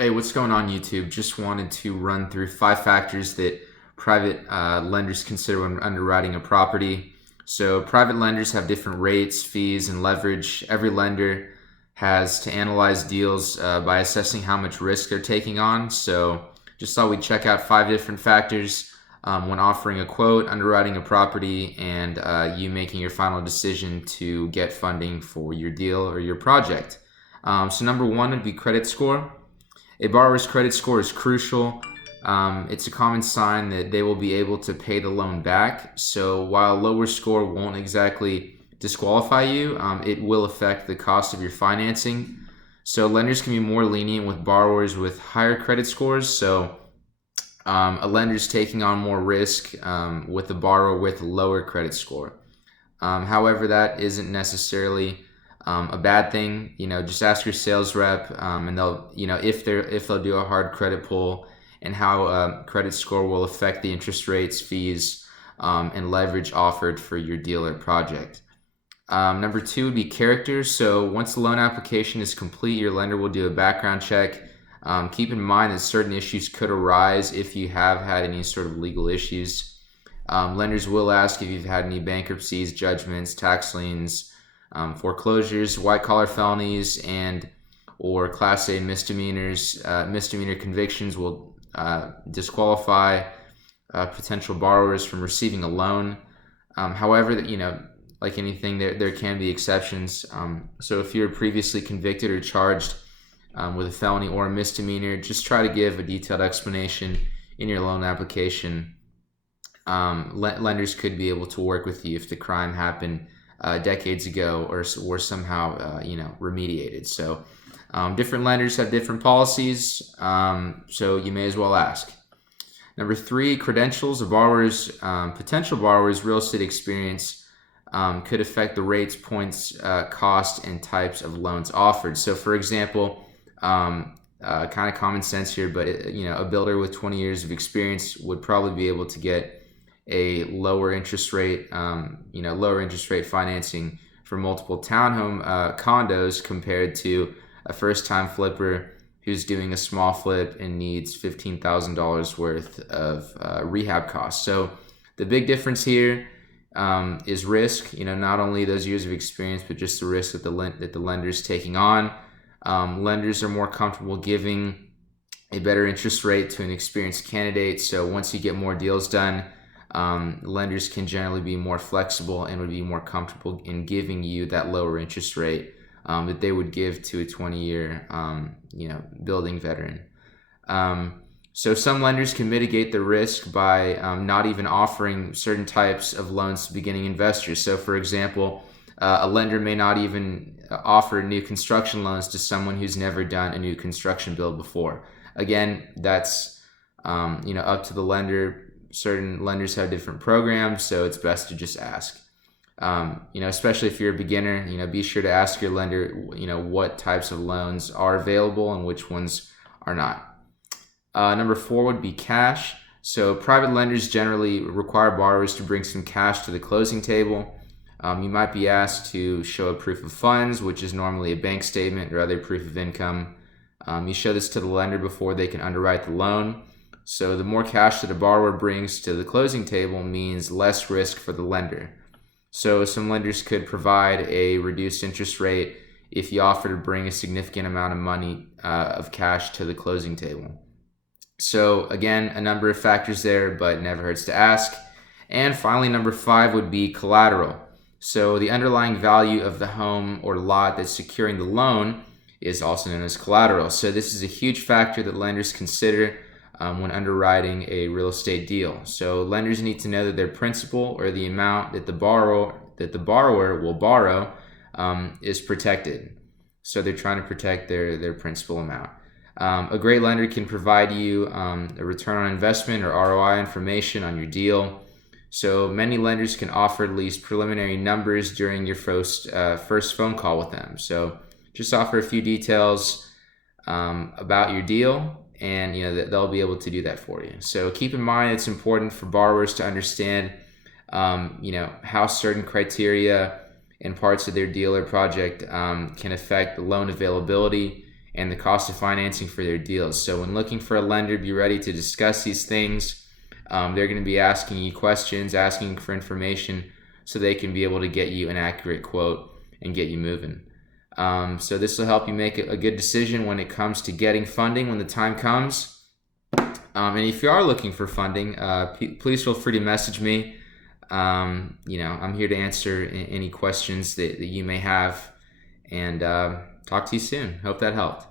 Hey, what's going on, YouTube? Just wanted to run through 5 factors that private lenders consider when underwriting a property. So, private lenders have different rates, fees, and leverage. Every lender has to analyze deals by assessing how much risk they're taking on. So, just thought we'd check out 5 different factors when offering a quote, underwriting a property, and you making your final decision to get funding for your deal or your project. So, number one would be credit score. A borrower's credit score is crucial. It's a common sign that they will be able to pay the loan back. So while a lower score won't exactly disqualify you, it will affect the cost of your financing. So lenders can be more lenient with borrowers with higher credit scores. So a lender's taking on more risk with a borrower with a lower credit score. However, that isn't necessarily a bad thing. Just ask your sales rep, and they'll, if they'll do a hard credit pull and how credit score will affect the interest rates, fees, and leverage offered for your deal or project. Number two would be character. So once the loan application is complete, your lender will do a background check. Keep in mind that certain issues could arise if you have had any sort of legal issues. Lenders will ask if you've had any bankruptcies, judgments, tax liens, foreclosures, white-collar felonies, and or Class A misdemeanors. Misdemeanor convictions will disqualify potential borrowers from receiving a loan. However, like anything, there can be exceptions. So if you're previously convicted or charged with a felony or a misdemeanor, just try to give a detailed explanation in your loan application. Lenders could be able to work with you if the crime happened decades ago or somehow remediated. So different lenders have different policies, so you may as well ask. Number three, credentials. Potential borrowers' real estate experience could affect the rates, points, cost, and types of loans offered. So for example, kind of common sense here, but a builder with 20 years of experience would probably be able to get a lower interest rate financing for multiple townhome condos compared to a first-time flipper who's doing a small flip and needs $15,000 worth of rehab costs. So the big difference here is risk. Not only those years of experience, but just the risk that the lender's taking on. Lenders are more comfortable giving a better interest rate to an experienced candidate. So once you get more deals done, lenders can generally be more flexible and would be more comfortable in giving you that lower interest rate that they would give to a 20-year building veteran. So some lenders can mitigate the risk by not even offering certain types of loans to beginning investors. So for example, a lender may not even offer new construction loans to someone who's never done a new construction build before. Again, that's up to the lender. Certain lenders have different programs, so it's best to just ask. Especially if you're a beginner, be sure to ask your lender, what types of loans are available and which ones are not. Number four would be cash. So private lenders generally require borrowers to bring some cash to the closing table. You might be asked to show a proof of funds, which is normally a bank statement or other proof of income. You show this to the lender before they can underwrite the loan. So the more cash that a borrower brings to the closing table means less risk for the lender. So some lenders could provide a reduced interest rate if you offer to bring a significant amount of money of cash to the closing table. So again, a number of factors there, but it never hurts to ask. And finally, number five would be collateral. So the underlying value of the home or lot that's securing the loan is also known as collateral. So this is a huge factor that lenders consider when underwriting a real estate deal. So lenders need to know that their principal or the amount that the borrower will borrow is protected. So they're trying to protect their principal amount. A great lender can provide you a return on investment or ROI information on your deal. So many lenders can offer at least preliminary numbers during your first phone call with them. So just offer a few details about your deal, and they'll be able to do that for you. So keep in mind, it's important for borrowers to understand how certain criteria and parts of their deal or project can affect the loan availability and the cost of financing for their deals. So when looking for a lender, be ready to discuss these things. They're going to be asking you questions, asking for information, so they can be able to get you an accurate quote and get you moving. So this will help you make a good decision when it comes to getting funding when the time comes. And if you are looking for funding, please feel free to message me. I'm here to answer any questions that you may have, and talk to you soon. Hope that helped.